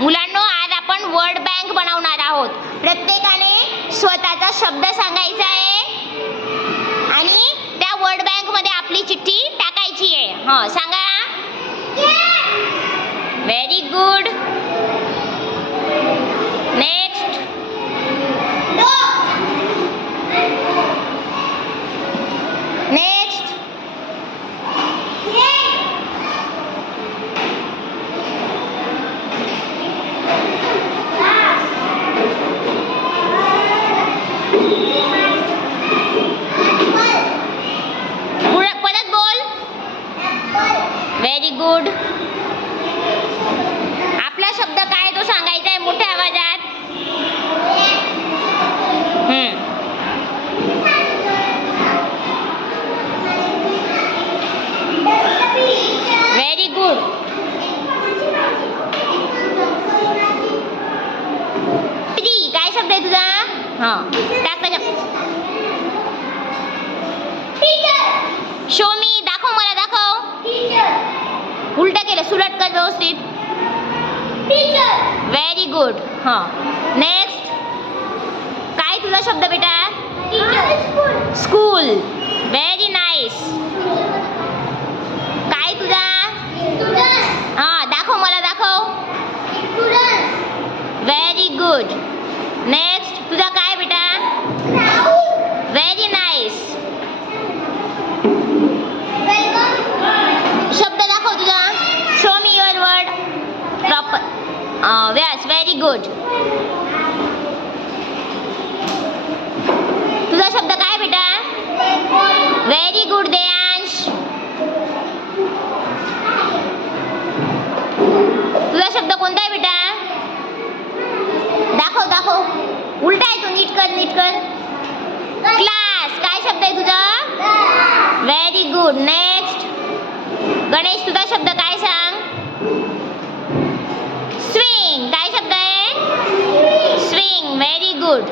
मुलांनो, आज आपण वर्ड बँक बनवणार आहोत. प्रत्येकाने स्वतःचा शब्द सांगायचा आहे आणि त्या वर्ड बँक मध्ये आपली चिठ्ठी टाकायची आहे. सांगा. Very good. नेक्स्ट. नेक्स्ट. परत बोल. Very good. आपला शब्द काय तो सांगायचा आहे मोठ्या आवाजात. Very good. काय शब्द आहे तुझा? टाक त्याच्या. शो मी. दाखव मला. दाखव. उलट केलं. सुलट कर व्यवस्थित. Very good. नेक्स्ट. काय तुझा शब्द बेटा? स्कूल. Very nice. काय तुझा? दाखव मला. दाखव. Very good. नेक्स्ट. तुझा काय बेटा? Very nice. शब्द दाखव तुझा. Show me your word. Proper. Yes. Very good. तुझा शब्द काय बेटा? Very good Deyansh. तुझा शब्द कोणता आहे बेटा? दाखव. दाखव. उलटा आहे तो. नीट कर. नीट कर. क्लास. काय शब्द आहे तुझा? Very good. नेक्स्ट. गणेश, तुझा शब्द काय सांग? स्विंग. काय शब्द आहे? स्विंग. Very good.